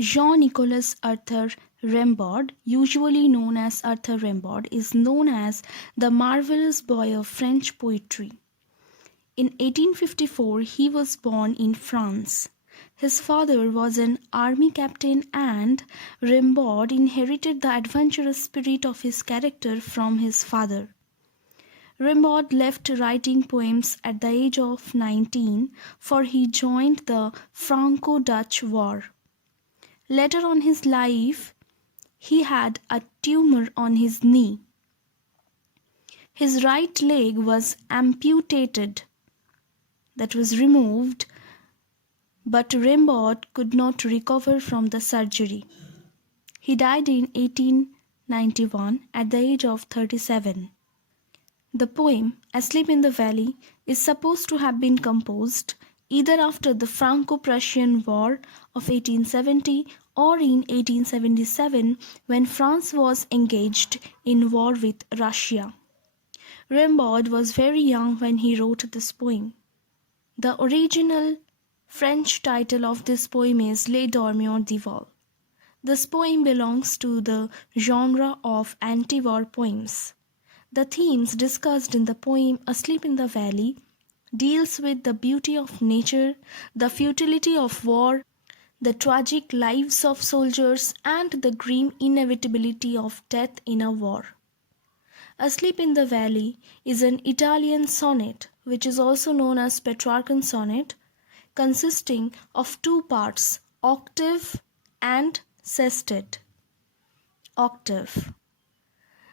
Jean-Nicolas Arthur Rimbaud, usually known as Arthur Rimbaud, is known as the marvelous boy of French poetry. In 1854, he was born in France. His father was an army captain, and Rimbaud inherited the adventurous spirit of his character from his father. Rimbaud left writing poems at the age of 19, for he joined the Franco-Dutch War. Later on his life, he had a tumor on his knee. His right leg was amputated, that was removed, but Rimbaud could not recover from the surgery. He died in 1891 at the age of 37. The poem Asleep in the Valley is supposed to have been composed either after the Franco-Prussian War of 1870 or in 1877, when France was engaged in war with Russia. Rimbaud was very young when he wrote this poem. The original French title of this poem is Les Dormions d'Hiver. This poem belongs to the genre of anti-war poems. The themes discussed in the poem Asleep in the Valley deals with the beauty of nature, the futility of war, the tragic lives of soldiers, and the grim inevitability of death in a war. Asleep in the Valley is an Italian sonnet, which is also known as Petrarchan sonnet, consisting of two parts, octave and sestet. Octave.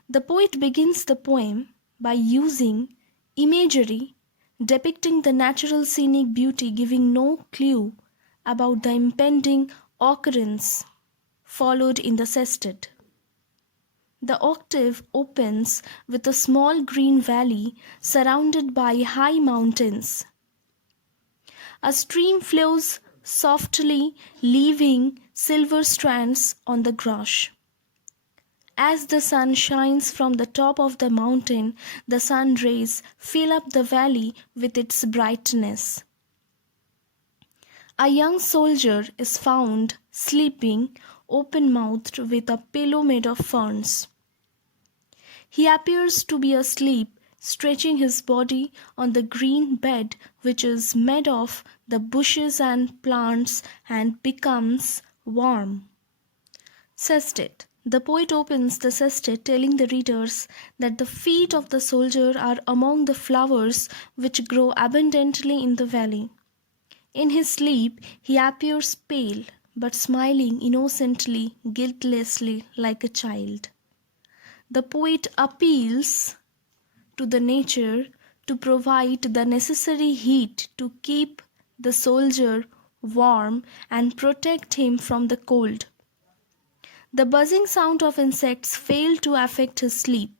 The poet begins the poem by using imagery depicting the natural scenic beauty, giving no clue about the impending occurrence followed in the sestet. The octave opens with a small green valley surrounded by high mountains. A stream flows softly, leaving silver strands on the Ghosh. As the sun shines from the top of the mountain, the sun rays fill up the valley with its brightness. A young soldier is found sleeping, open-mouthed, with a pillow made of ferns. He appears to be asleep, stretching his body on the green bed which is made of the bushes and plants, and becomes warm. Sestet. The poet opens the sestet telling the readers that the feet of the soldier are among the flowers which grow abundantly in the valley. In his sleep he appears pale, but smiling innocently, guiltlessly, like a child. The poet appeals to the nature to provide the necessary heat to keep the soldier warm and protect him from the cold. The buzzing sound of insects failed to affect his sleep.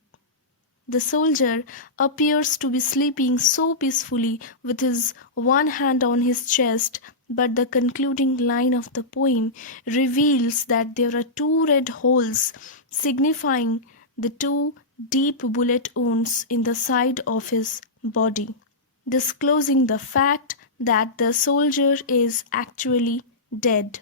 The soldier appears to be sleeping so peacefully with his one hand on his chest, but the concluding line of the poem reveals that there are two red holes signifying the two deep bullet wounds in the side of his body, disclosing the fact that the soldier is actually dead.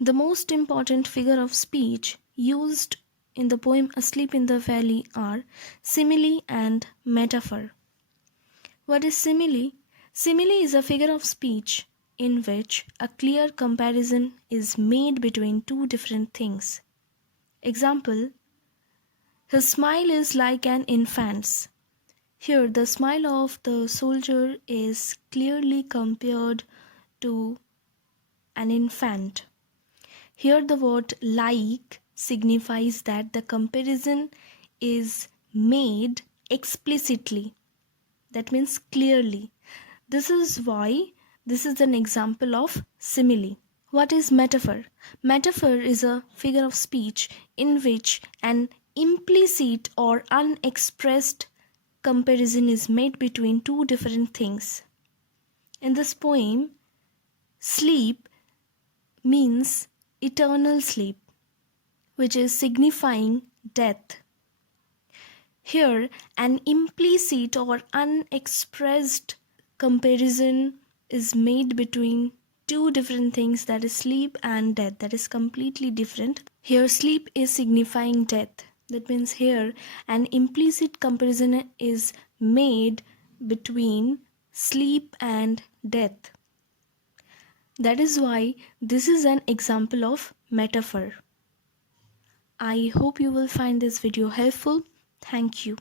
The most important figure of speech used in the poem Asleep in the Valley are simile and metaphor. What is simile? Simile is a figure of speech in which a clear comparison is made between two different things. Example, his smile is like an infant's. Here, the smile of the soldier is clearly compared to an infant. Here, the word like signifies that the comparison is made explicitly. That means clearly. This is why this is an example of simile. What is metaphor? Metaphor is a figure of speech in which an implicit or unexpressed comparison is made between two different things. In this poem, sleep means eternal sleep, which is signifying death. Here, an implicit or unexpressed comparison is made between two different things, that is sleep and death. That is completely different. Here sleep is signifying death. That means here an implicit comparison is made between sleep and death. That is why this is an example of metaphor. I hope you will find this video helpful. Thank you.